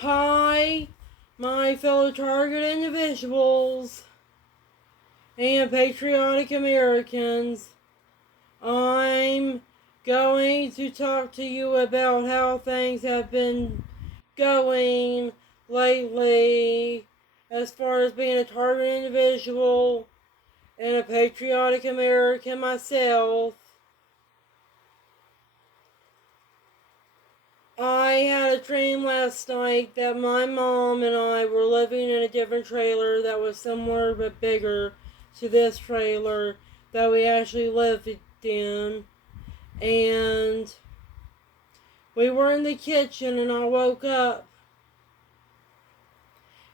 Hi, my fellow target individuals and patriotic Americans. I'm going to talk to you about how things have been going lately as far as being a target individual and a patriotic American myself. I had a dream last night that my mom and I were living in a different trailer that was similar but bigger to this trailer that we actually lived in. And we were in the kitchen and I woke up.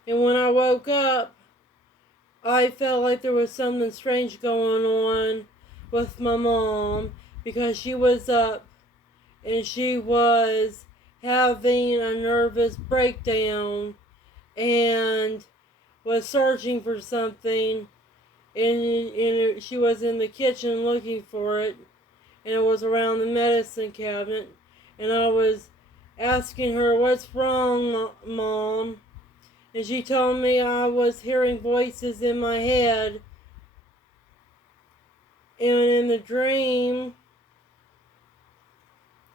And when I woke up, I felt like there was something strange going on with my mom because she was up and she was having a nervous breakdown and was searching for something, and she was in the kitchen looking for it, and it was around the medicine cabinet, and I was asking her, "What's wrong, Mom?" And she told me I was hearing voices in my head, and in the dream,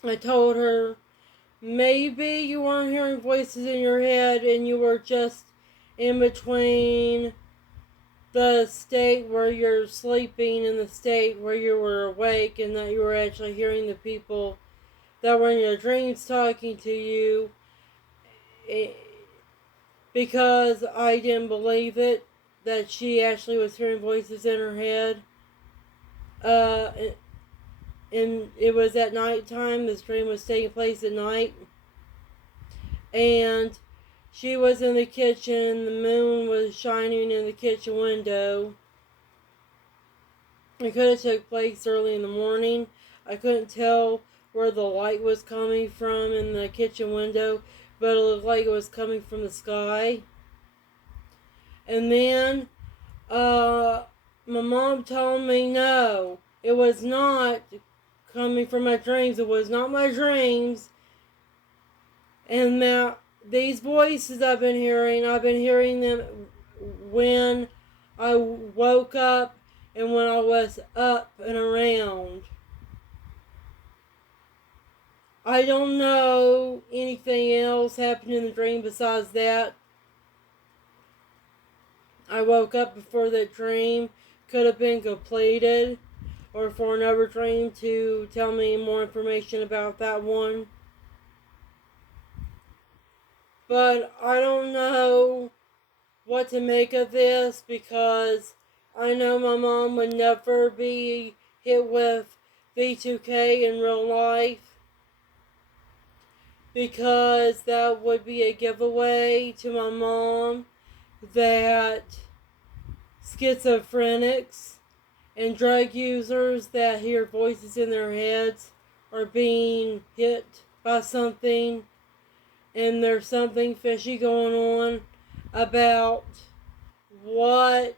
I told her, maybe you weren't hearing voices in your head and you were just in between the state where you're sleeping and the state where you were awake, and that you were actually hearing the people that were in your dreams talking to you, because I didn't believe it, that she actually was hearing voices in her head. Uh, and it was at nighttime. This dream was taking place at night. And she was in the kitchen. The moon was shining in the kitchen window. It could have took place early in the morning. I couldn't tell where the light was coming from in the kitchen window, but it looked like it was coming from the sky. And then my mom told me no, it was not coming from my dreams. It was not my dreams. And that these voices I've been hearing them when I woke up and when I was up and around. I don't know anything else happened in the dream besides that. I woke up before that dream could have been completed, or for another dream to tell me more information about that one. But I don't know what to make of this, because I know my mom would never be hit with V2K in real life, because that would be a giveaway to my mom that schizophrenics and drug users that hear voices in their heads are being hit by something, and there's something fishy going on about what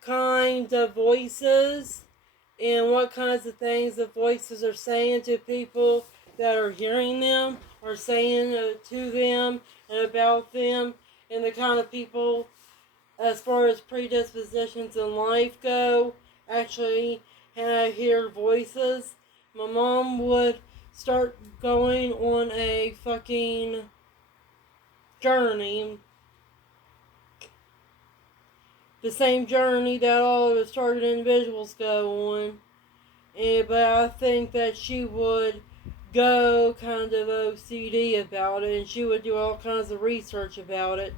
kinds of voices and what kinds of things the voices are saying to people that are hearing them, or saying to them and about them, and the kind of people, as far as predispositions in life go, actually hear voices. My mom would start going on a fucking journey, the same journey that all of us target individuals go on. But I think that she would go kind of OCD about it, and she would do all kinds of research about it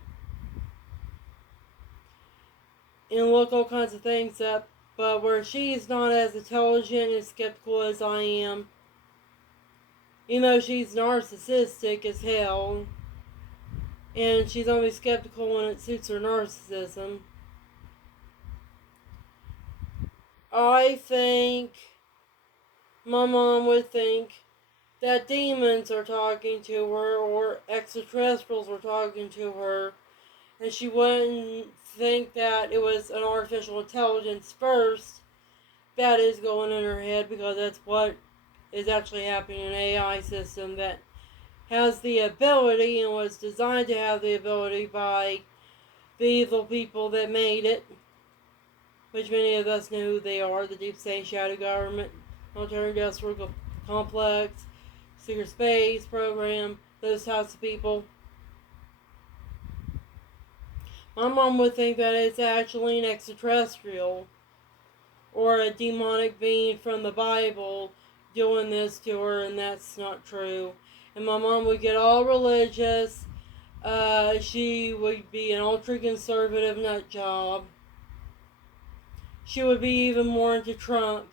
and look all kinds of things up. But where she's not as intelligent and skeptical as I am, you know, she's narcissistic as hell, and she's only skeptical when it suits her narcissism. I think my mom would think that demons are talking to her or extraterrestrials are talking to her, and she wouldn't think that it was an artificial intelligence first that is going in her head, because that's what is actually happening in an AI system that has the ability and was designed to have the ability by the evil people that made it, which many of us know who they are: the deep state, shadow government, military industrial complex, secret space program, those types of people. My mom would think that it's actually an extraterrestrial or a demonic being from the Bible doing this to her, and that's not true. And my mom would get all religious. She would be an ultra conservative nut job. She would be even more into Trump.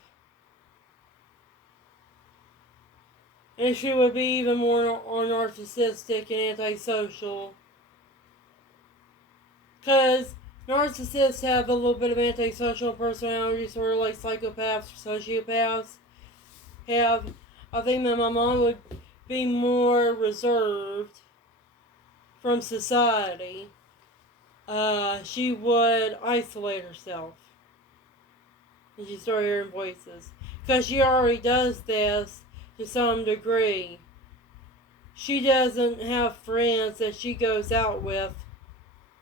And she would be even more narcissistic and antisocial. Because narcissists have a little bit of antisocial personality, sort of like psychopaths or sociopaths have. I think that my mom would be more reserved from society. She would isolate herself. And she started hearing voices. Because she already does this to some degree. She doesn't have friends that she goes out with.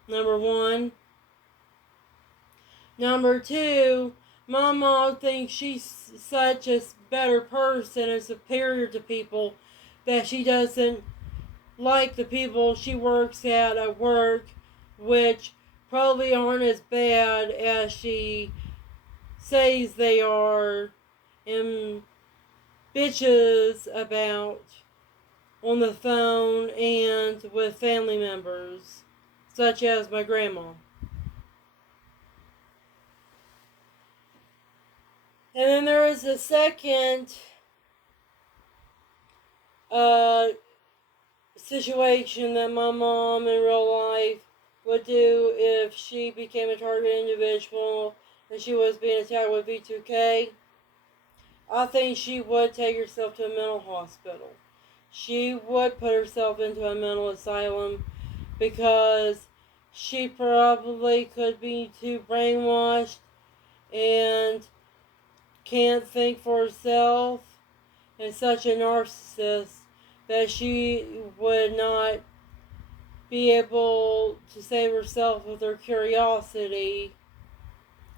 Number one. Number two, my mom thinks she's such a better person and superior to people that she doesn't like the people she works at work, which probably aren't as bad as she says they are and bitches about on the phone and with family members, such as my grandma. And then there is a second uh, situation that my mom in real life would do if she became a target individual and she was being attacked with V2K. I think she would take herself to a mental hospital. She would put herself into a mental asylum because she probably could be too brainwashed and can't think for herself and such a narcissist that she would not be able to save herself with her curiosity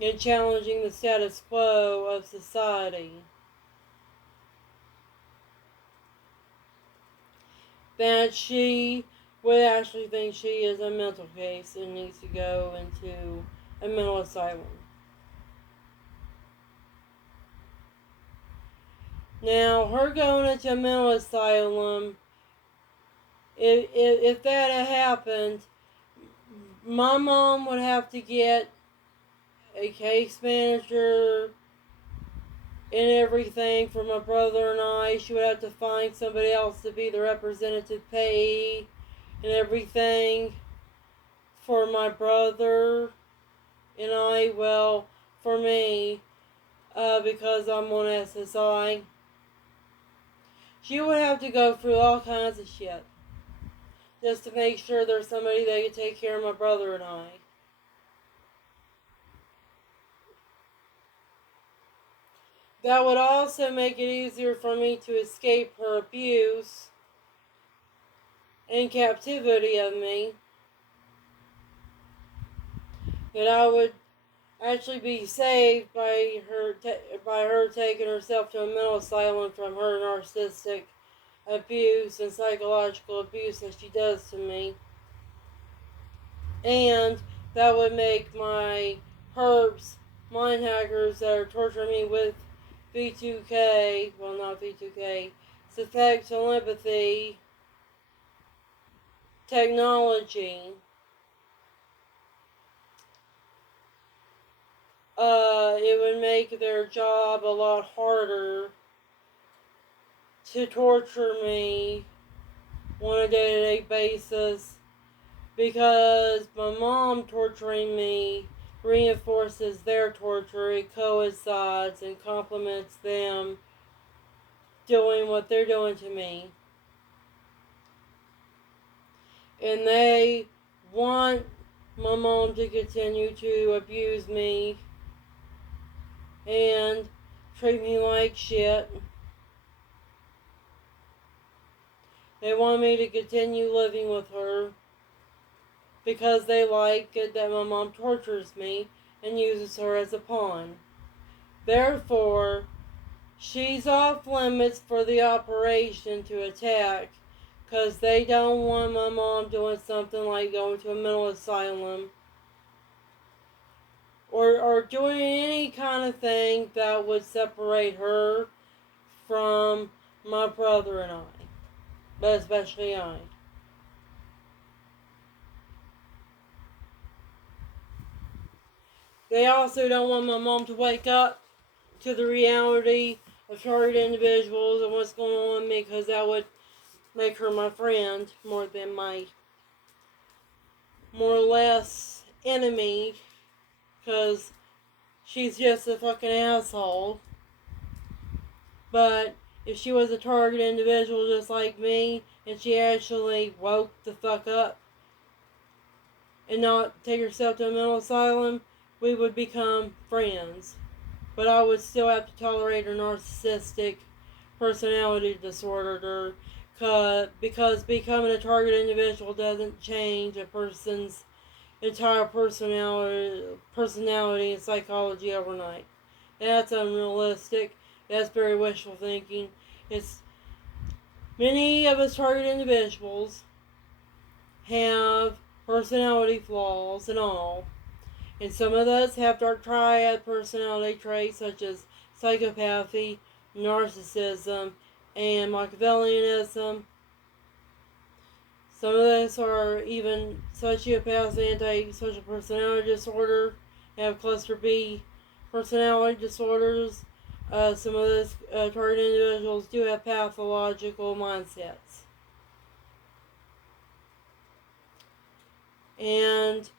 in challenging the status quo of society. That she would actually think she is a mental case and needs to go into a mental asylum. Now, her going into a mental asylum, if that had happened, my mom would have to get a case manager and everything for my brother and I. She would have to find somebody else to be the representative payee and everything for my brother and I. Well, for me, because I'm on SSI. She would have to go through all kinds of shit just to make sure there's somebody that could take care of my brother and I. That would also make it easier for me to escape her abuse and captivity of me. That I would actually be saved by her taking herself to a mental asylum from her narcissistic abuse and psychological abuse that she does to me. And that would make my perps, mind hackers that are torturing me with V2K, well, not V2K, synthetic telepathy technology, it would make their job a lot harder to torture me on a day-to-day basis, because my mom torturing me reinforces their torture. It coincides and complements them doing what they're doing to me. And they want my mom to continue to abuse me and treat me like shit. They want me to continue living with her because they like it that my mom tortures me and uses her as a pawn. Therefore, she's off limits for the operation to attack because they don't want my mom doing something like going to a mental asylum or doing any kind of thing that would separate her from my brother and I, but especially I. They also don't want my mom to wake up to the reality of targeted individuals and what's going on with me because that would make her my friend more than my more or less enemy because she's just a fucking asshole. But if she was a target individual just like me and she actually woke the fuck up and not take herself to a mental asylum, we would become friends. But I would still have to tolerate her narcissistic personality disorder because becoming a target individual doesn't change a person's entire personality and psychology overnight. That's unrealistic. That's very wishful thinking. It's many of us target individuals have personality flaws and all. And some of us have dark triad personality traits such as psychopathy, narcissism, and Machiavellianism. Some of us are even sociopaths, antisocial personality disorder, have cluster B personality disorders. Some of those target individuals do have pathological mindsets. And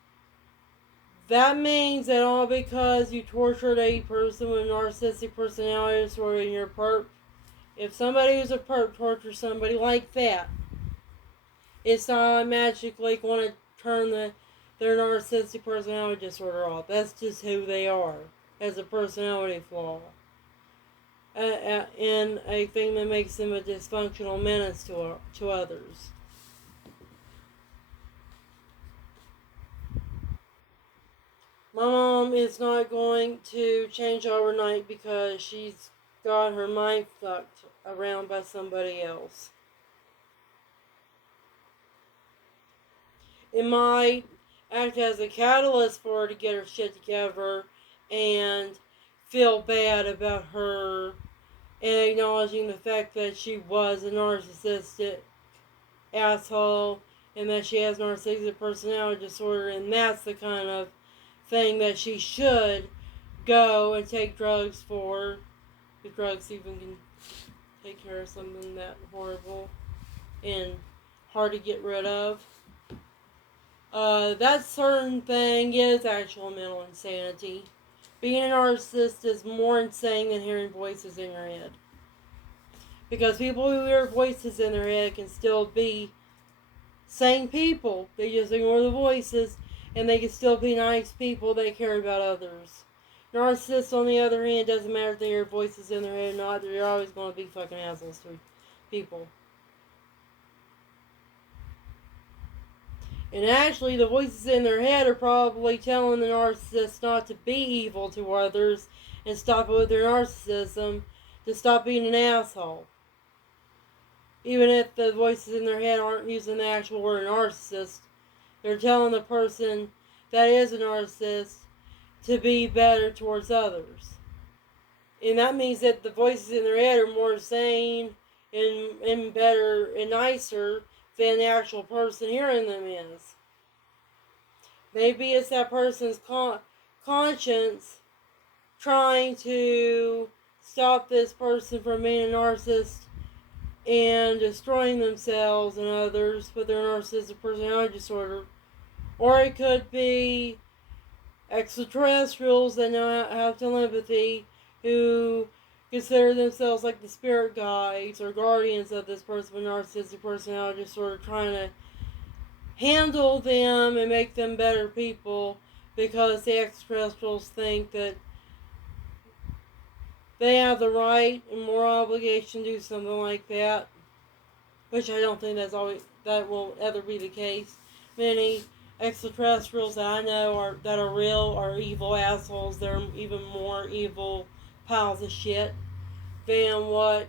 that means that all because you tortured a person with narcissistic personality disorder and you're a perp, if somebody who's a perp tortures somebody like that, it's not magically going to turn their narcissistic personality disorder off. That's just who they are as a personality flaw. And a thing that makes them a dysfunctional menace to others. My mom is not going to change overnight because she's got her mind fucked around by somebody else. It might act as a catalyst for her to get her shit together and feel bad about her and acknowledging the fact that she was a narcissistic asshole and that she has narcissistic personality disorder, and that's the kind of thing that she should go and take drugs for. If drugs even can take care of something that horrible and hard to get rid of. That certain thing is actual mental insanity. Being a narcissist is more insane than hearing voices in your head. Because people who hear voices in their head can still be sane people. They just ignore the voices and they can still be nice people that care about others. Narcissists, on the other hand, doesn't matter if they hear voices in their head or not, they're always going to be fucking assholes to people. And actually, the voices in their head are probably telling the narcissist not to be evil to others and stop it with their narcissism, to stop being an asshole. Even if the voices in their head aren't using the actual word narcissist, they're telling the person that is a narcissist to be better towards others. And that means that the voices in their head are more sane and better and nicer than the actual person hearing them is. Maybe it's that person's conscience trying to stop this person from being a narcissist and destroying themselves and others with their narcissistic personality disorder. Or it could be extraterrestrials that know have telepathy who consider themselves like the spirit guides or guardians of this person with narcissistic personality disorder, trying to handle them and make them better people because the extraterrestrials think that they have the right and moral obligation to do something like that. which I don't think that will ever be the case. Many extraterrestrials that I know that are real are evil assholes. They're even more evil piles of shit than what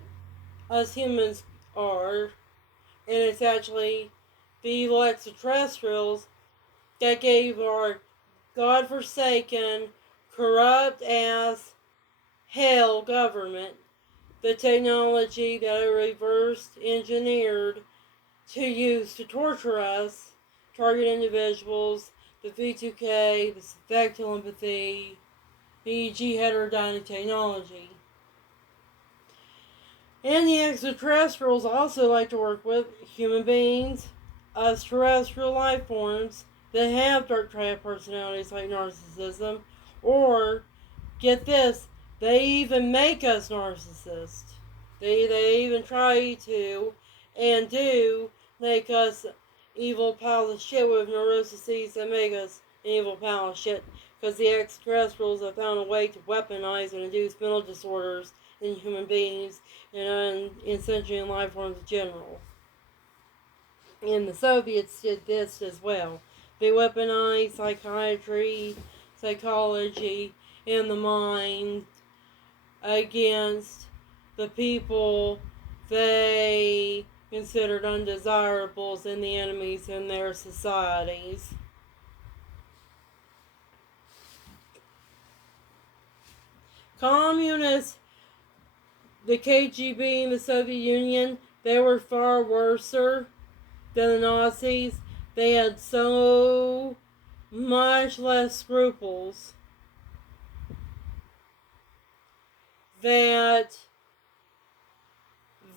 us humans are. And it's actually the evil extraterrestrials that gave our godforsaken, corrupt ass hell government the technology that are reverse engineered to use to torture us, target individuals, the V2K, the synthetic telepathy, EEG heterodyne technology. And the extraterrestrials also like to work with human beings, us terrestrial life forms that have dark triad personalities like narcissism, or, get this, they even make us narcissists. They even try to and do make us evil piles of shit with neuroses that make us an evil pile of shit, because the extraterrestrials have found a way to weaponize and induce mental disorders in human beings and in sentient life forms in general. And the Soviets did this as well. They weaponized psychiatry, psychology, and the mind against the people they considered undesirables and the enemies in their societies. Communists, the KGB and the Soviet Union, they were far worse than the Nazis. They had so much less scruples that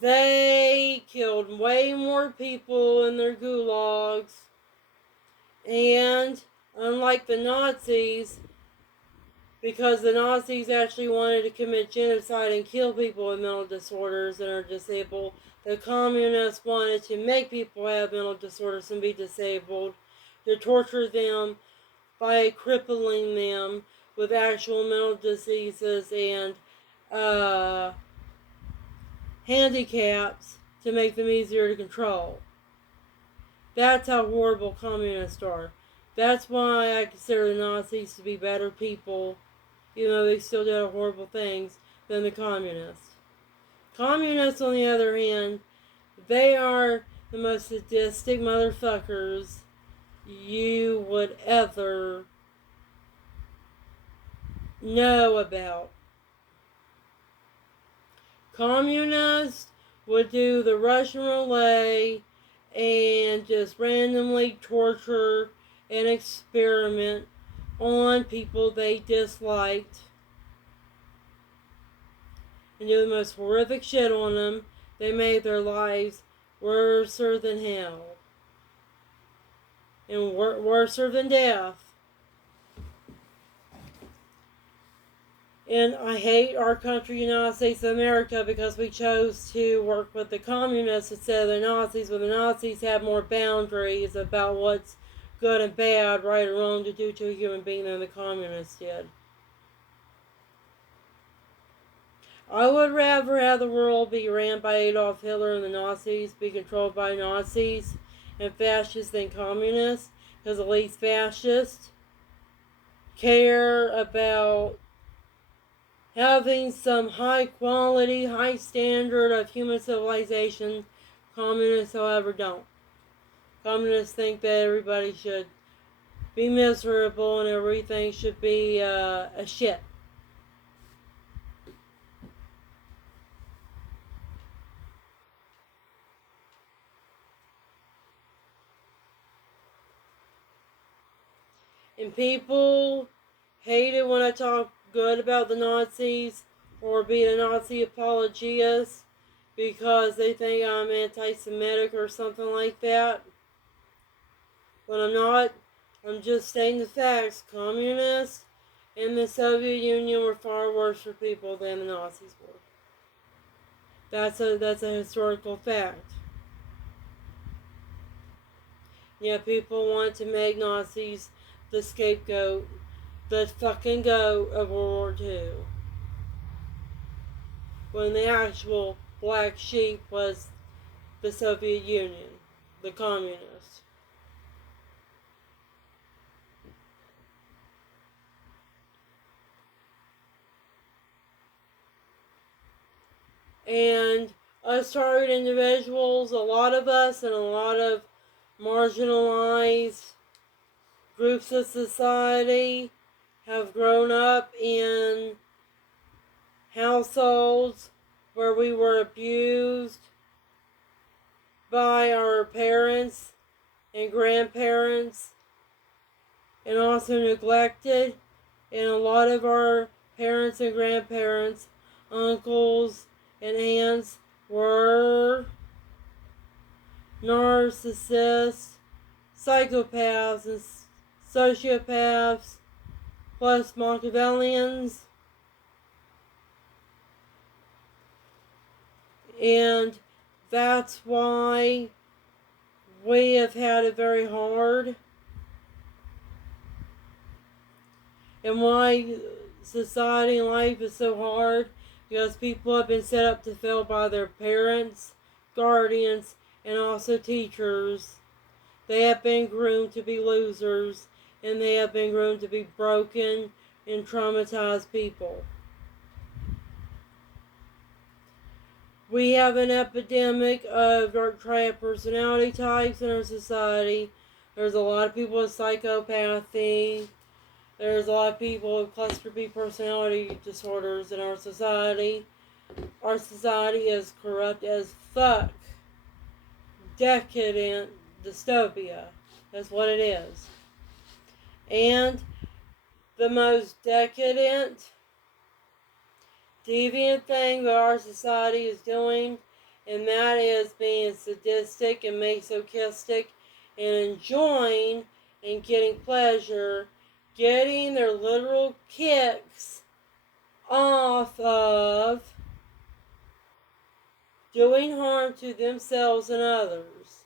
they killed way more people in their gulags. And unlike the Nazis, because the Nazis actually wanted to commit genocide and kill people with mental disorders and are disabled, the communists wanted to make people have mental disorders and be disabled, to torture them by crippling them with actual mental diseases and handicaps to make them easier to control. That's how horrible communists are. That's why I consider the Nazis to be better people, even though they still did horrible things, than the communists. Communists, on the other hand, they are the most sadistic motherfuckers you would ever know about. Communists would do the Russian roulette and just randomly torture and experiment on people they disliked and do the most horrific shit on them. They made their lives worse than hell and worse than death. And I hate our country, United States of America, because we chose to work with the communists instead of the Nazis, when the Nazis had more boundaries about what's good and bad, right or wrong to do to a human being than the communists did. I would rather have the world be ran by Adolf Hitler and the Nazis, be controlled by Nazis and fascists than communists, because at least fascists care about having some high quality, high standard of human civilization. Communists, however, don't. Communists think that everybody should be miserable and everything should be a shit. And people hate it when I talk good about the Nazis or be a Nazi apologist because they think I'm anti-Semitic or something like that. But I'm not. I'm just stating the facts. Communists in the Soviet Union were far worse for people than the Nazis were. That's a historical fact. Yeah, people want to make Nazis the scapegoat, the fucking goat of World War II. When the actual black sheep was the Soviet Union, the communists. And us target individuals, a lot of us, and a lot of marginalized groups of society have grown up in households where we were abused by our parents and grandparents and also neglected. And a lot of our parents and grandparents, uncles and aunts were narcissists, psychopaths, and sociopaths, plus Machiavellians. And that's why we have had it very hard. And why society and life is so hard, because people have been set up to fail by their parents, guardians, and also teachers. They have been groomed to be losers, and they have been groomed to be broken and traumatized people. We have an epidemic of dark triad personality types in our society. There's a lot of people with psychopathy. There's a lot of people with cluster B personality disorders in our society. Our society is corrupt as fuck. Decadent dystopia. That's what it is. And the most decadent, deviant thing that our society is doing, and that is being sadistic and masochistic and enjoying and getting pleasure, getting their literal kicks off of doing harm to themselves and others,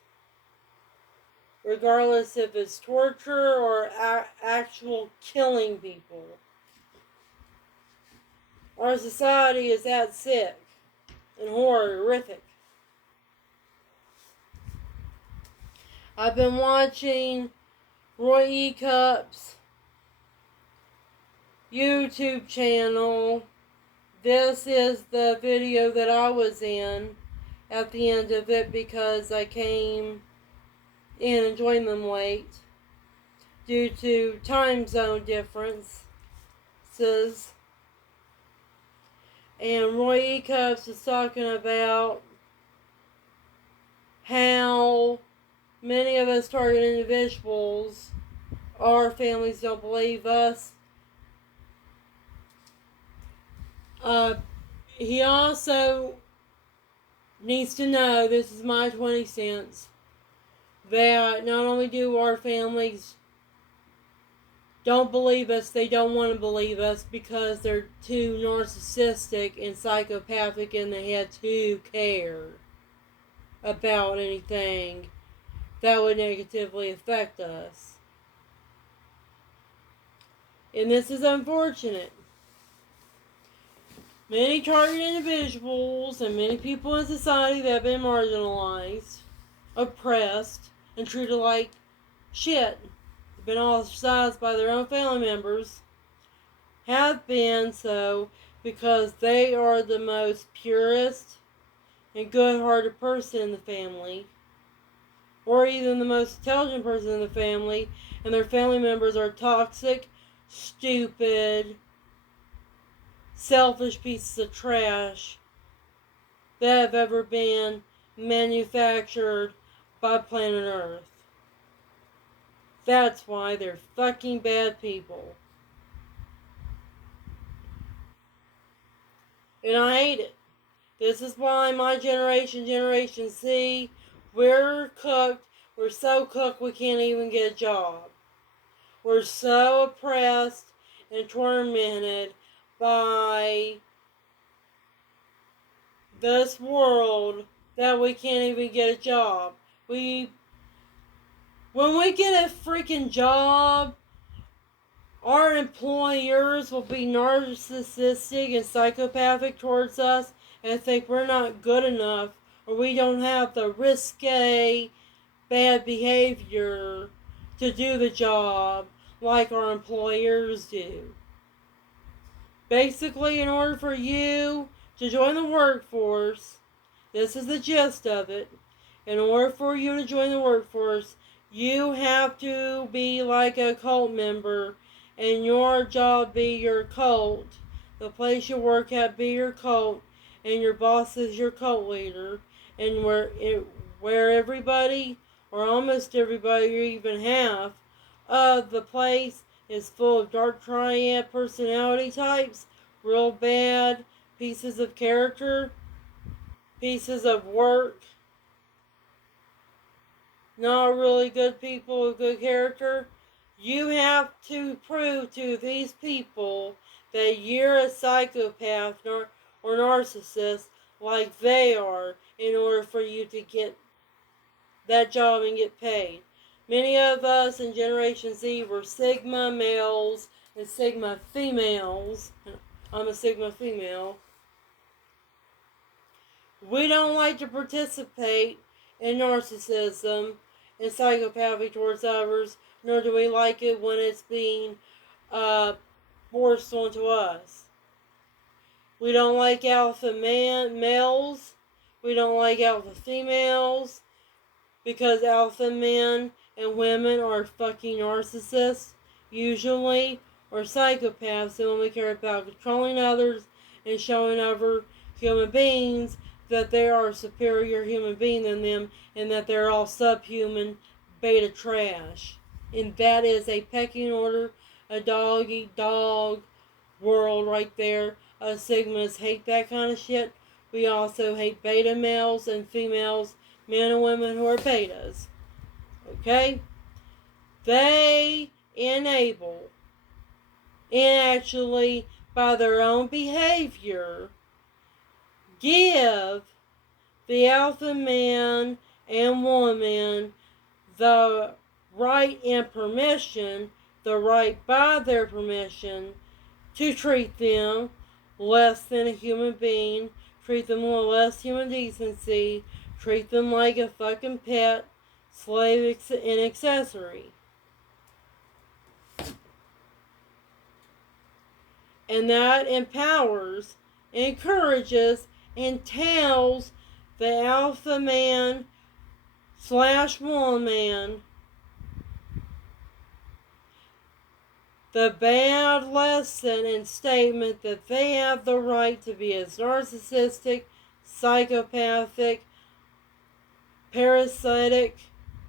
regardless if it's torture or actual killing people. Our society is that sick and horrific. I've been watching Roy E. Cup's YouTube channel. This is the video that I was in at the end of it because I came in and joined them late due to time zone differences. And Roy E. Cups is talking about how many of us target individuals, our families don't believe us. He also needs to know, this is my 20 cents, that not only do our families don't believe us, they don't want to believe us because they're too narcissistic and psychopathic in the head to care about anything that would negatively affect us. And this is unfortunate. Many targeted individuals and many people in society that have been marginalized, oppressed, and treated like shit, been ostracized by their own family members, have been so because they are the most purest and good-hearted person in the family, or even the most intelligent person in the family, and their family members are toxic, stupid, selfish pieces of trash that have ever been manufactured by planet Earth. That's why they're fucking bad people. And I hate it. This is why my generation, Generation C, we're cooked. We're so cooked we can't even get a job. We're so oppressed and tormented by this world that we can't even get a job. When we get a freaking job, our employers will be narcissistic and psychopathic towards us and think we're not good enough or we don't have the risque, bad behavior to do the job like our employers do. Basically, in order for you to join the workforce, this is the gist of it. In order for you to join the workforce, you have to be like a cult member, and your job be your cult. The place you work at be your cult, and your boss is your cult leader. And where everybody, or almost everybody, or even half of the place is full of dark triad personality types, real bad pieces of character, pieces of work, not really good people with good character. You have to prove to these people that you're a psychopath or narcissist like they are in order for you to get that job and get paid. Many of us in Generation Z were Sigma males and Sigma females. I'm a Sigma female. We don't like to participate in narcissism and psychopathy towards others, nor do we like it when it's being forced onto us. We don't like alpha males. We don't like alpha females. Because alpha men and women are fucking narcissists, usually, or psychopaths, and only care about controlling others and showing other human beings that they are a superior human being than them and that they're all subhuman beta trash. And that is a pecking order, a dog eat dog world right there. Sigmas hate that kind of shit. We also hate beta males and females, men and women who are betas. Okay? They enable, and actually, by their own behavior, give the alpha man and woman the right and permission, the right by their permission, to treat them less than a human being, treat them with less human decency, treat them like a fucking pet, slave, and accessory. And that empowers, encourages, and tells the alpha man / woman the bad lesson and statement that they have the right to be as narcissistic, psychopathic, parasitic,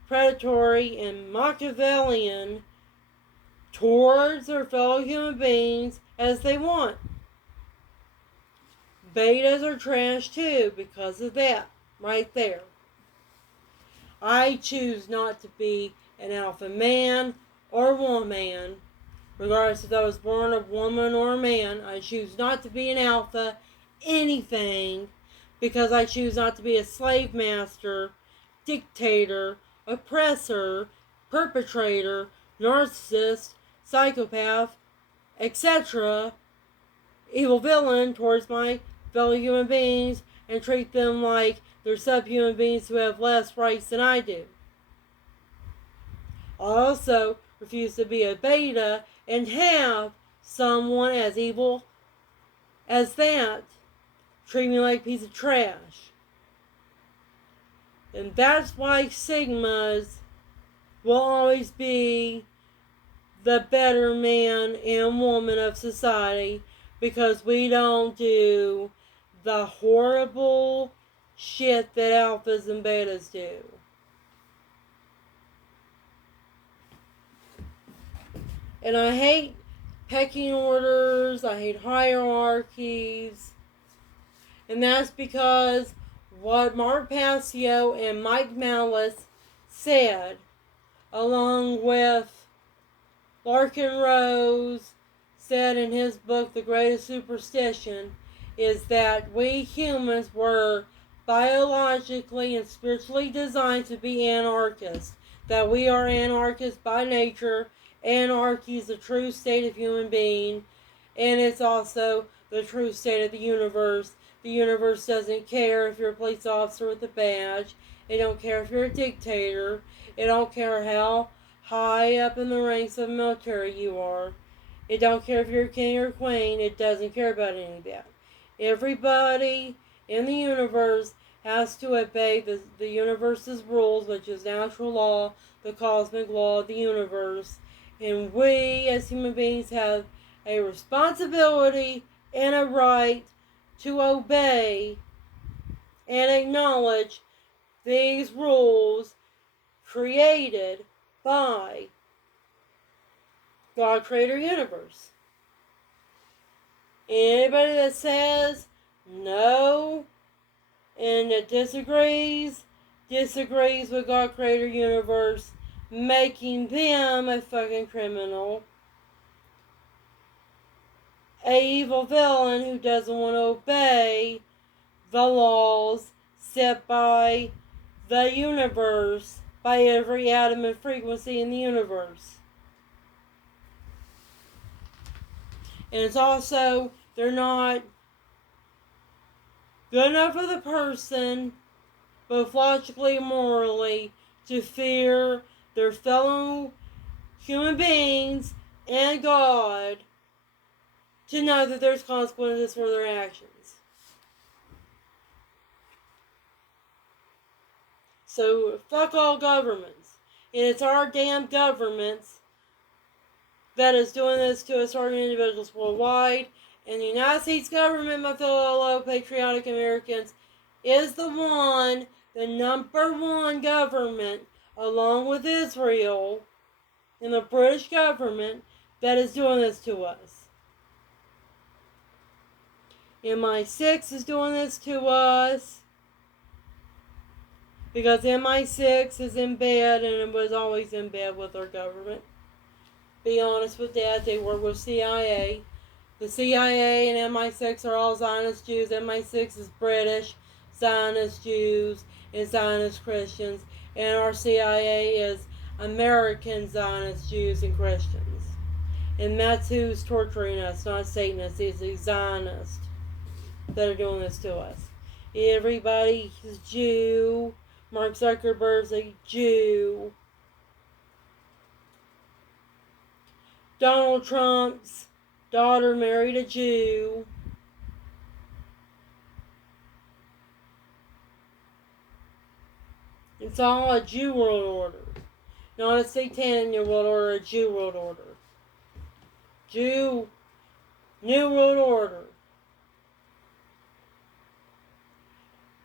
predatory, and Machiavellian towards their fellow human beings as they want. Betas are trash too because of that, right there. I choose not to be an alpha man or woman, regardless if I was born a woman or a man. I choose not to be an alpha anything because I choose not to be a slave master, dictator, oppressor, perpetrator, narcissist, psychopath, etc., evil villain towards my fellow human beings and treat them like they're subhuman beings who have less rights than I do. I also refuse to be a beta and have someone as evil as that treat me like a piece of trash. And that's why Sigmas will always be the better man and woman of society, because we don't do the horrible shit that alphas and betas do. And I hate pecking orders, I hate hierarchies, and that's because what Mark Passio and Mike Malice said, along with Larkin Rose said in his book, The Greatest Superstition, is that we humans were biologically and spiritually designed to be anarchists. That we are anarchists by nature. Anarchy is the true state of human being, and it's also the true state of the universe. The universe doesn't care if you're a police officer with a badge. It don't care if you're a dictator. It don't care how high up in the ranks of the military you are. It don't care if you're a king or queen. It doesn't care about any of that. Everybody in the universe has to obey the universe's rules, which is natural law, the cosmic law of the universe. And we, as human beings, have a responsibility and a right to obey and acknowledge these rules created by God, Creator, Universe. Anybody that says no and that disagrees with God, Creator, Universe, making them a fucking criminal, a evil villain who doesn't want to obey the laws set by the universe, by every atom and frequency in the universe. And it's also, they're not good enough for the person, both logically and morally, to fear their fellow human beings and God, to know that there's consequences for their actions. So, fuck all governments. And it's our damn governments that is doing this to us, our individuals worldwide. And the United States government, my fellow patriotic Americans, is the number one government, along with Israel and the British government, that is doing this to us. MI6 is doing this to us because MI6 is in bed, and it was always in bed with our government. Be honest with that. They work with CIA. The CIA and MI6 are all Zionist Jews. MI6 is British, Zionist Jews, and Zionist Christians. And our CIA is American Zionist Jews and Christians. And that's who's torturing us, not Satanists. It's the Zionists that are doing this to us. Everybody is Jew. Mark Zuckerberg's a Jew. Donald Trump's daughter married a Jew. It's all a Jew world order. Not a satanic world order, a Jew world order. Jew, New World Order.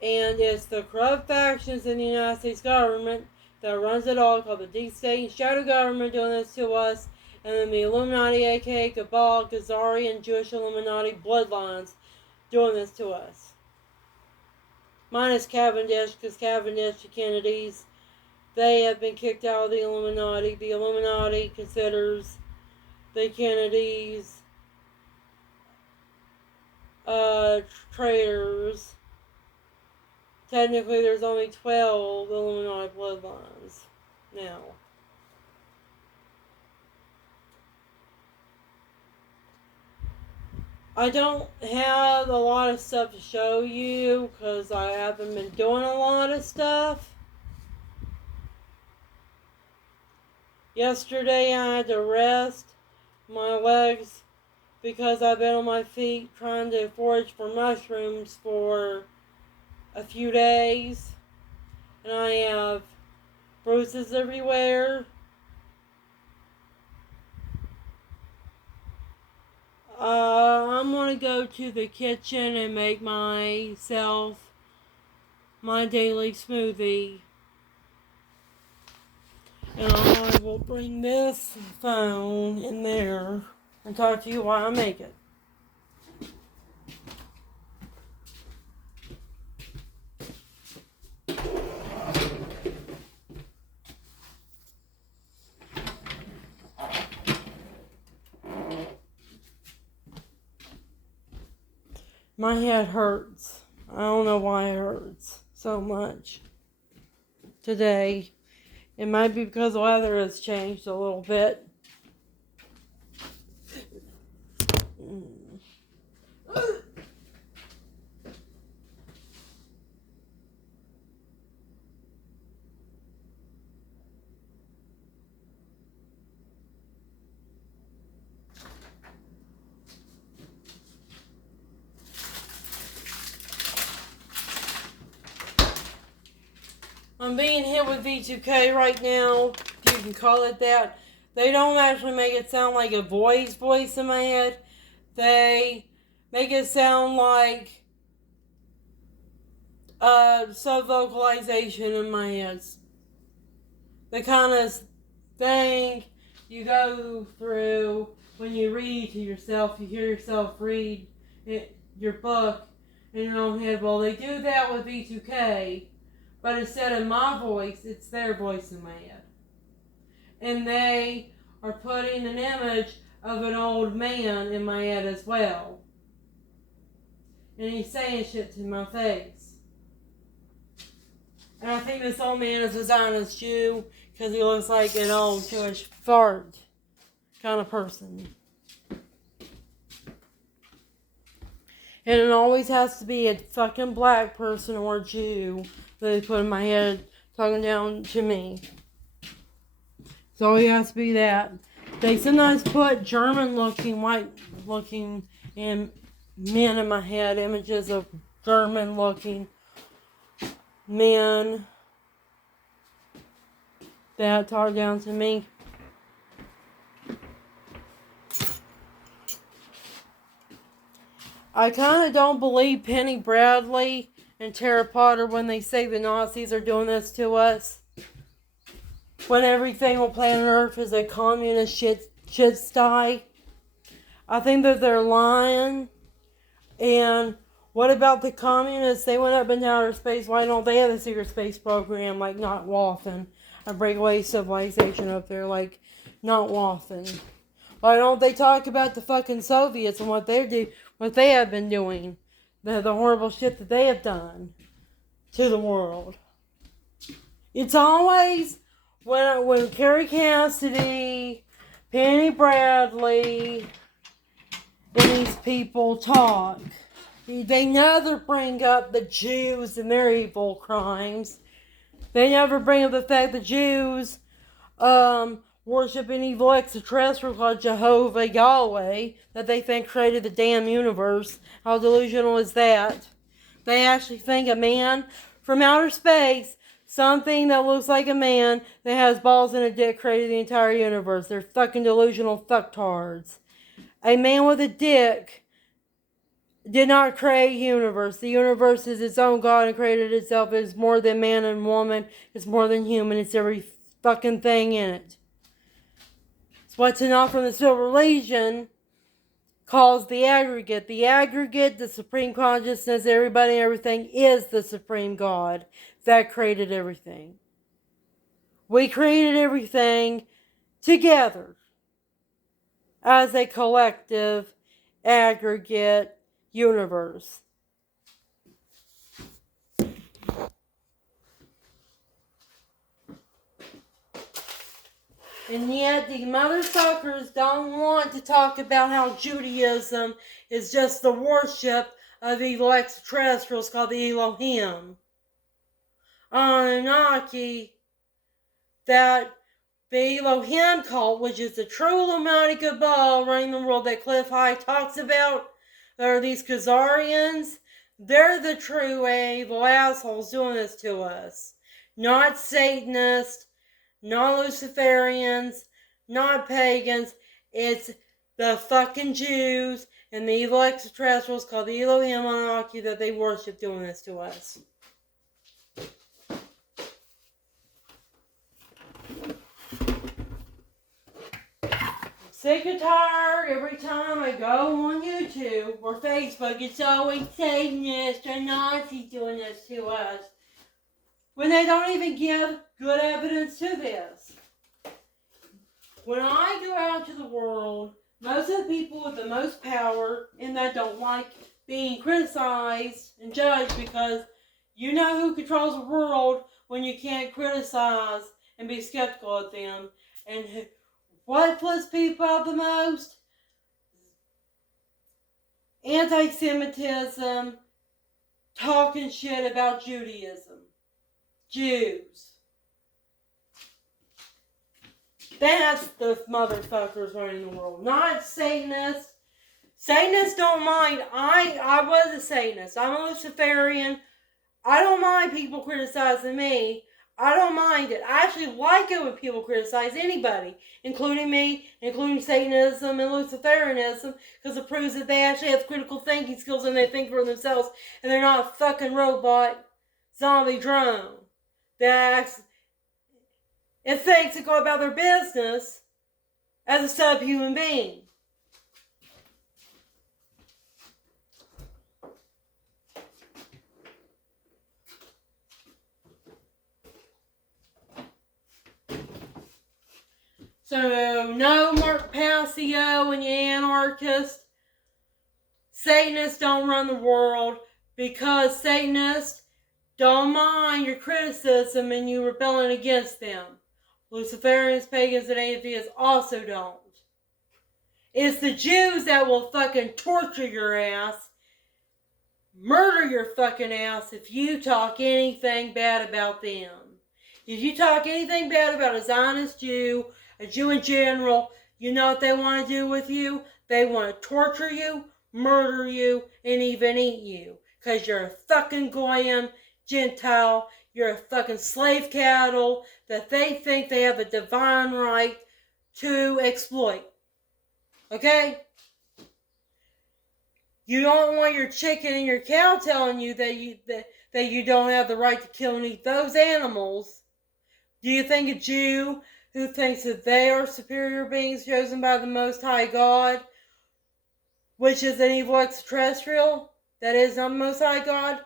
And it's the corrupt factions in the United States government that runs it all, called the deep state and shadow government, doing this to us. And then the Illuminati, aka Cabal, Khazarian, Jewish Illuminati bloodlines doing this to us. Minus Cavendish, because Cavendish, the Kennedys, they have been kicked out of the Illuminati. The Illuminati considers the Kennedys traitors. Technically, there's only 12 Illuminati bloodlines now. I don't have a lot of stuff to show you because I haven't been doing a lot of stuff. Yesterday I had to rest my legs because I've been on my feet trying to forage for mushrooms for a few days. And I have bruises everywhere. I'm going to go to the kitchen and make myself my daily smoothie. And I will bring this phone in there and talk to you while I make it. My head hurts. I don't know why it hurts so much today. It might be because the weather has changed a little bit. I'm being hit with V2K right now, if you can call it that. They don't actually make it sound like a voice in my head. They make it sound like sub-vocalization in my head. The kind of thing you go through when you read to yourself. You hear yourself read your book in your own head. Well, they do that with V2K, but instead of my voice, it's their voice in my head. And they are putting an image of an old man in my head as well. And he's saying shit to my face. And I think this old man is a Zionist Jew because he looks like an old Jewish fart kind of person. And it always has to be a fucking black person or a Jew that they put in my head talking down to me. So it has to be that. They sometimes put German-looking, white-looking men in my head, images of German-looking men that talk down to me. I kind of don't believe Penny Bradley and Tara Potter when they say the Nazis are doing this to us. When everything on planet Earth is a communist shit sty. I think that they're lying. And what about the communists? They went up into outer space. Why don't they have a secret space program like not Wathen? A breakaway civilization up there like not Wathen. Why don't they talk about the fucking Soviets and what they have been doing? The horrible shit that they have done to the world. It's always when Carrie Cassidy, Penny Bradley, and these people talk, they never bring up the Jews and their evil crimes. They never bring up the fact that Jews worship an evil extraterrestrial called Jehovah Yahweh that they think created the damn universe. How delusional is that? They actually think a man from outer space, something that looks like a man that has balls and a dick, created the entire universe. They're fucking delusional fucktards. A man with a dick did not create a universe. The universe is its own God and created itself. It is more than man and woman. It's more than human. It's every fucking thing in it. It's what Tanakh from the Silver Legion calls the aggregate. The aggregate, the supreme consciousness, everybody and everything is the supreme God that created everything. We created everything together as a collective aggregate universe. And yet the motherfuckers don't want to talk about how Judaism is just the worship of evil extraterrestrials called the Elohim. Anunnaki, that the Elohim cult, which is the true Illuminati cabal running the world that Cliff High talks about, there are these Khazarians. They're the true evil assholes doing this to us. Not Satanists, not Luciferians, not pagans. It's the fucking Jews and the evil extraterrestrials called the Elohim Anunnaki that they worship doing this to us. Sick and tired every time I go on YouTube or Facebook, it's always Satanists or Nazis doing this to us. When they don't even give good evidence to this. When I go out to the world, most of the people with the most power and that don't like being criticized and judged, because you know who controls the world when you can't criticize and be skeptical of them. And what puts people out the most? Anti-Semitism, talking shit about Judaism. Jews. That's the motherfuckers running the world. Not Satanists. Satanists don't mind. I was a Satanist. I'm a Luciferian. I don't mind people criticizing me. I don't mind it. I actually like it when people criticize anybody, including me, including Satanism and Luciferianism, because it proves that they actually have critical thinking skills and they think for themselves, and they're not a fucking robot zombie drone that acts and thinks to go about their business as a subhuman being. So, no Mark Passio and you anarchists. Satanists don't run the world because Satanists don't mind your criticism and you rebelling against them. Luciferians, pagans, and atheists also don't. It's the Jews that will fucking torture your ass, murder your fucking ass if you talk anything bad about them. If you talk anything bad about a Zionist Jew, a Jew in general, you know what they want to do with you? They want to torture you, murder you, and even eat you. Because you're a fucking Goyim, Gentile, you're a fucking slave cattle that they think they have a divine right to exploit. Okay? You don't want your chicken and your cow telling you that you don't have the right to kill and eat those animals. Do you think a Jew who thinks that they are superior beings chosen by the Most High God, which is an evil extraterrestrial, that is not the Most High God,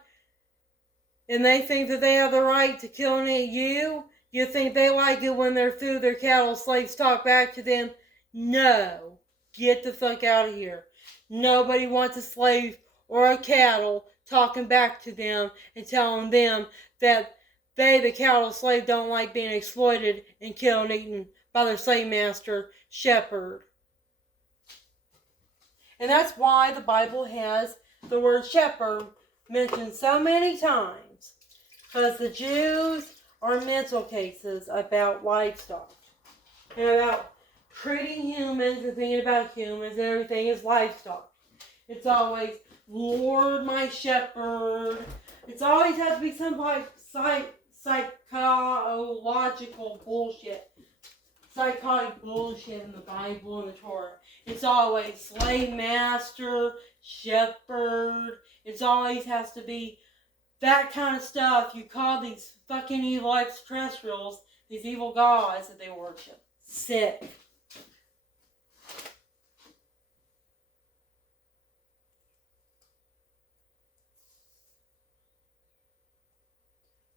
and they think that they have the right to kill and eat you? You think they like it when their food, their cattle, slaves talk back to them? No. Get the fuck out of here. Nobody wants a slave or a cattle talking back to them and telling them that they, the cattle slave, don't like being exploited and killed and eaten by their slave master, shepherd. And that's why the Bible has the word shepherd mentioned so many times. Because the Jews are mental cases about livestock. And about treating humans and thinking about humans and everything is livestock. It's always, Lord my shepherd. It's always has to be some like psychological bullshit. Psychotic bullshit in the Bible and the Torah. It's always slave master, shepherd. It's always has to be that kind of stuff. You call these fucking evil extraterrestrials, these evil gods that they worship, sick.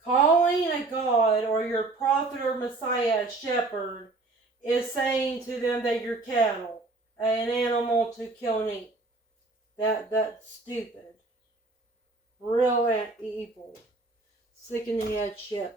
Calling a god or your prophet or Messiah a shepherd is saying to them that you're cattle, an animal to kill and eat. That's stupid. Real evil. Sick in the head shit.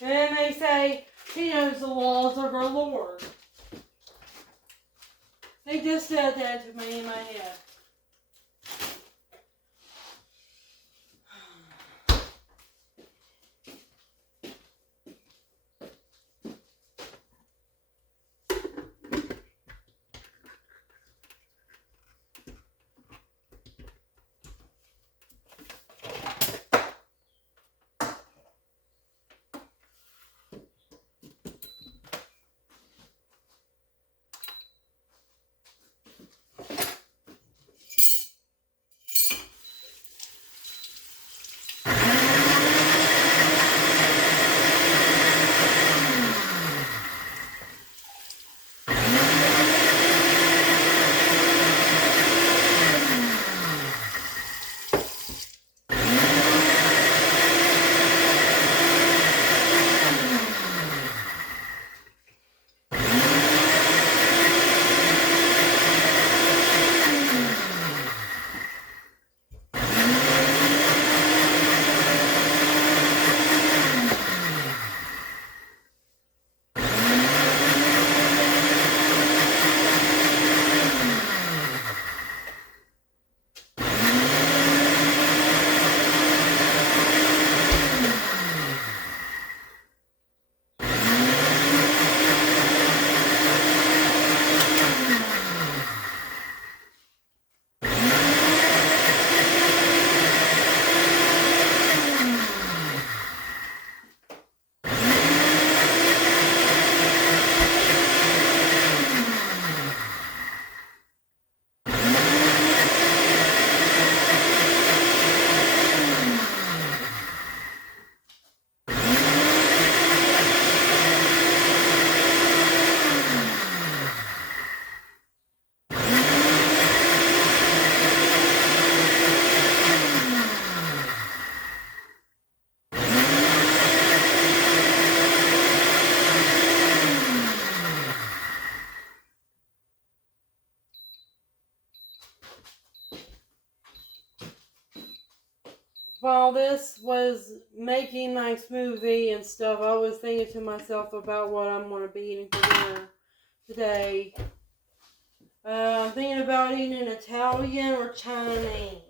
And then they say, she knows the laws of her Lord. They just said that to me in my head. while this was making my smoothie and stuff, I was thinking to myself about what I'm going to be eating for dinner today. I'm thinking about eating Italian or Chinese.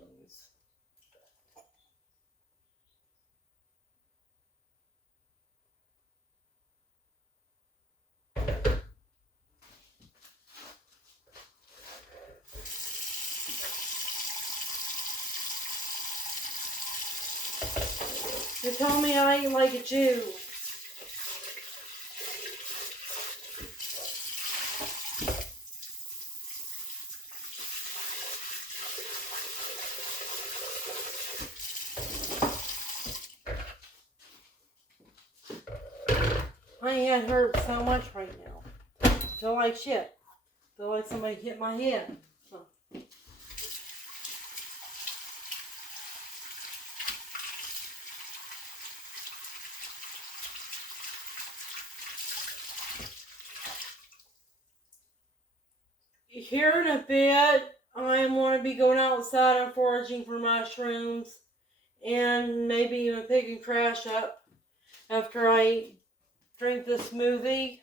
They told me I eat like a Jew. My head hurts so much right now. I feel like shit. I feel like somebody hit my head. So. Here in a bit, I am going to be going outside and foraging for mushrooms and maybe even picking trash up after I drink the smoothie.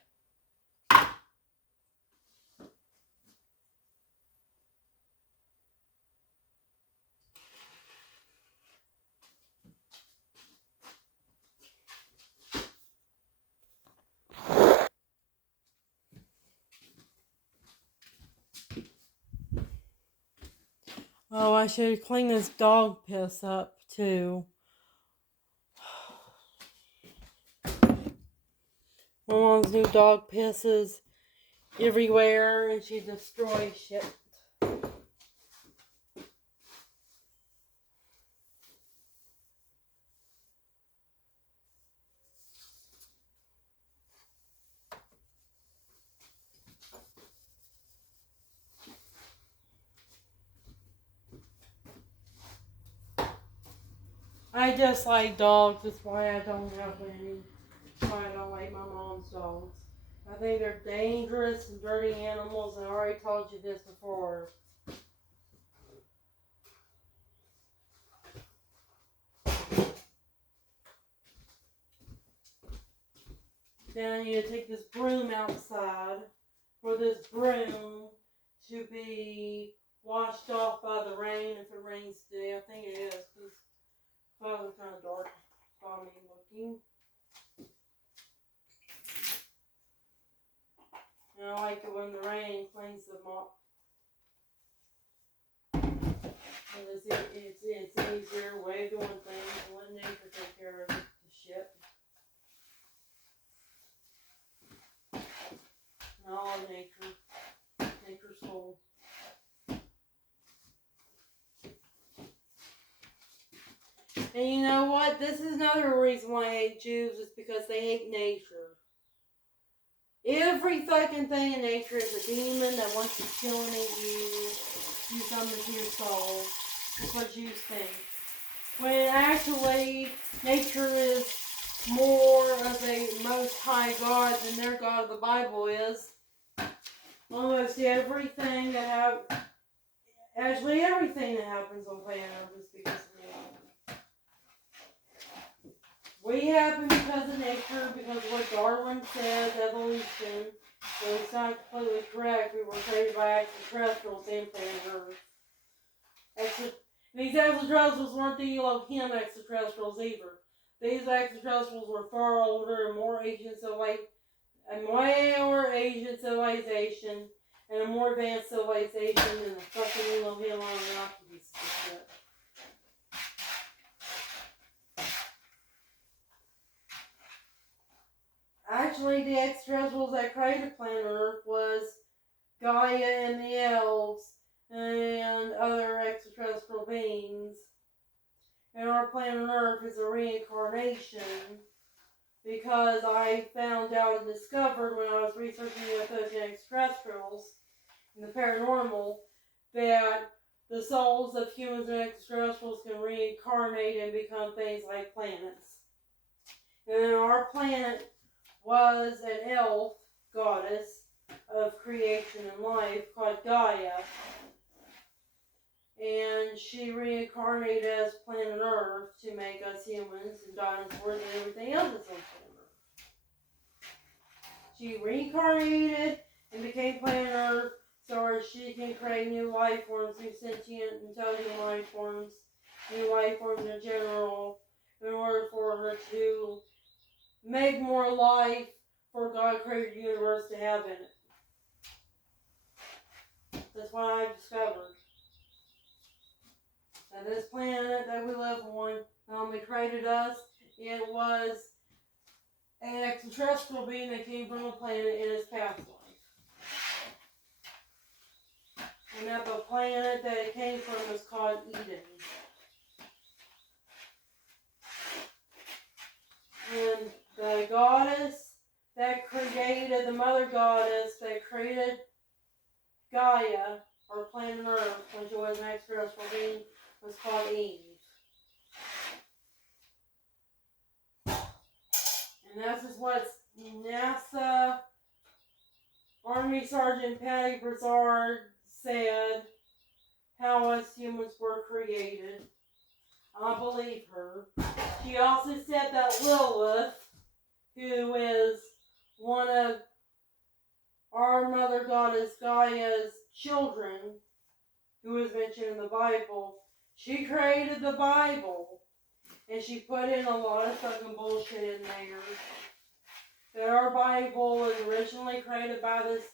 Oh, I should clean this dog piss up too. My mom's new dog pisses everywhere and she destroys shit. I just like dogs, that's why I don't have any. That's why I don't like my mom's dogs. I think they're dangerous and dirty animals, and I already told you this before. Then I need to take this broom outside for this broom to be washed off by the rain if it rains today. I think it is, because it's probably kind of dark, foggy looking. And I like it when the rain cleans them up. It's an easier way of doing things and let nature take care of the shit. And I love nature. Nature's cool. And you know what? This is another reason why I hate Jews, is because they hate nature. Every fucking thing in nature is a demon that wants to kill and eat you, do something to your soul. That's what Jews think. When actually, nature is more of a most high God than their God of the Bible is. Almost everything everything that happens on planet Earth is because of nature. We happen because of nature, because of what Darwin says, evolution. So it's not completely correct. We were created by extraterrestrials and planet Earth. These extraterrestrials weren't the Elohim extraterrestrials either. These extraterrestrials were far older and more ancient civilization, and a more advanced civilization than the fucking Elohim on the piece of shit. Actually, the extraterrestrials that created planet Earth was Gaia and the elves and other extraterrestrial beings. And our planet Earth is a reincarnation, because I found out and discovered when I was researching UFOs and extraterrestrials and the paranormal that the souls of humans and extraterrestrials can reincarnate and become things like planets. And our planet was an elf goddess of creation and life called Gaia. And she reincarnated as planet Earth to make us humans and dinosaurs and everything else that's on planet Earth. She reincarnated and became planet Earth so she can create new life forms, new sentient, intelligent life forms, new life forms in general, in order for her to make more life for God created the universe to have in it. That's what I discovered. That this planet that we live on, not only created us, it was an extraterrestrial being that came from a planet in its past life. And that the planet that it came from is called Eden. And the goddess that created, the mother goddess that created Gaia, or planet Earth, when she was an extraterrestrial being, was called Eve. And this is what NASA Army Sergeant Patty Broussard said how us humans were created. I believe her. She also said that Lilith, who is one of our mother goddess Gaia's children, who is mentioned in the Bible, she created the Bible. And she put in a lot of fucking bullshit in there. That our Bible was originally created by this,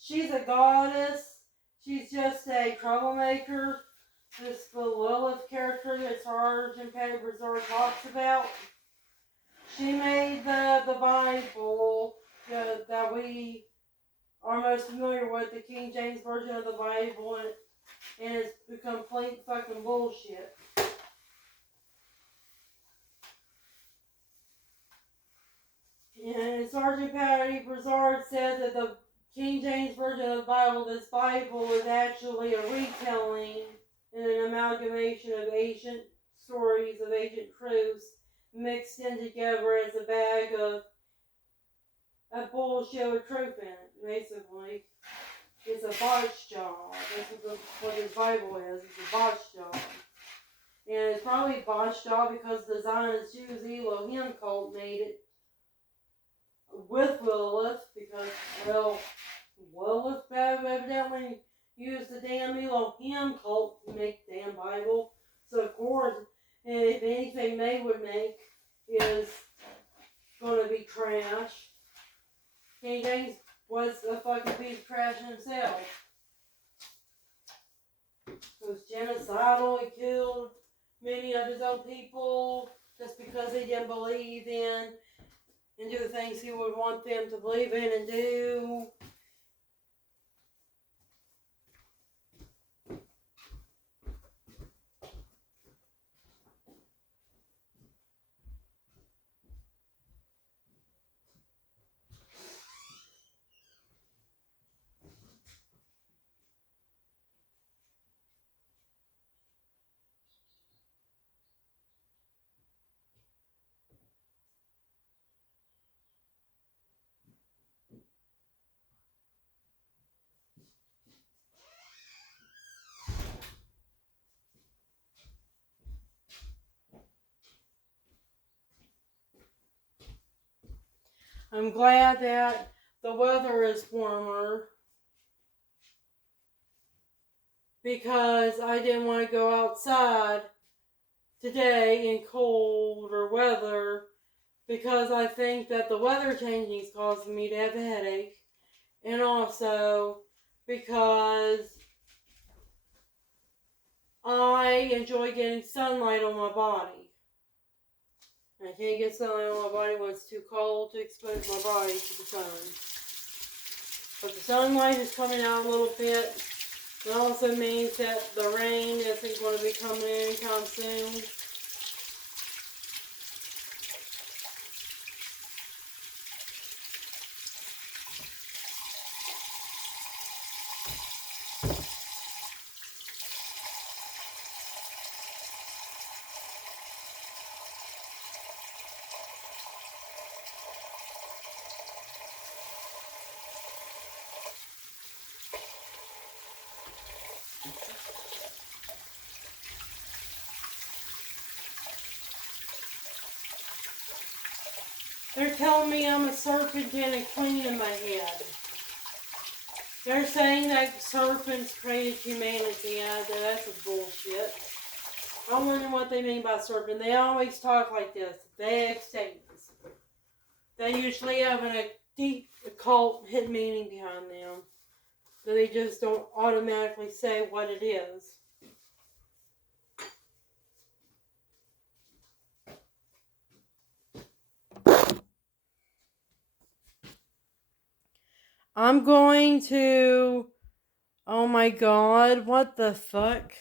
she's a goddess. She's just a troublemaker. This the Lilith character that Sergeant Patty Broussard talks about. She made the Bible that we are most familiar with, the King James Version of the Bible, and it's complete fucking bullshit. And Sergeant Patty Broussard said that the King James Version of the Bible, this Bible, is actually a retelling and an amalgamation of ancient stories of ancient truths mixed in together as a bag of bullshit with truth in it, basically. It's a botch job. That's what this Bible is. It's a botch job. And it's probably a botch job because the Zionist Jews Elohim cult made it with Lilith, because, well, Lilith evidently used the damn Elohim cult to make the damn Bible. So, of course, if anything they would make is going to be trash. King James was a fucking piece of trash himself. He was genocidal. He killed many of his own people just because he didn't believe in and do the things he would want them to believe in and do. I'm glad that the weather is warmer because I didn't want to go outside today in colder weather because I think that the weather changing is causing me to have a headache, and also because I enjoy getting sunlight on my body. I can't get sunlight on my body when it's too cold to expose my body to the sun. But the sunlight is coming out a little bit. It also means that the rain isn't going to be coming in anytime soon. They're telling me I'm a serpentine queen in my head. They're saying that serpents created humanity. That's a bullshit. I wonder what they mean by serpent. They always talk like this. Vague statements. They usually have a deep occult hidden meaning behind them. So they just don't automatically say what it is. I'm going to... Oh my god, what the fuck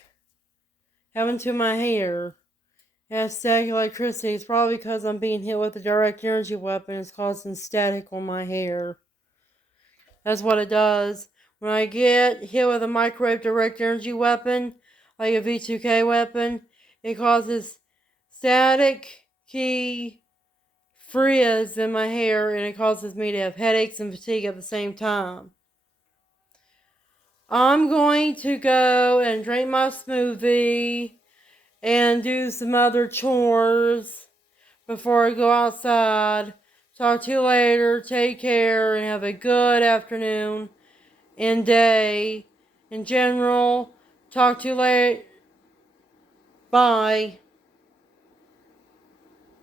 happened to my hair? It has static electricity. It's probably because I'm being hit with a direct energy weapon. It's causing static on my hair. That's what it does. When I get hit with a microwave direct energy weapon, like a V2K weapon, it causes static key frizz in my hair, and it causes me to have headaches and fatigue at the same time. I'm going to go and drink my smoothie and do some other chores before I go outside. Talk to you later. Take care and have a good afternoon and day in general. Talk to you later. Bye.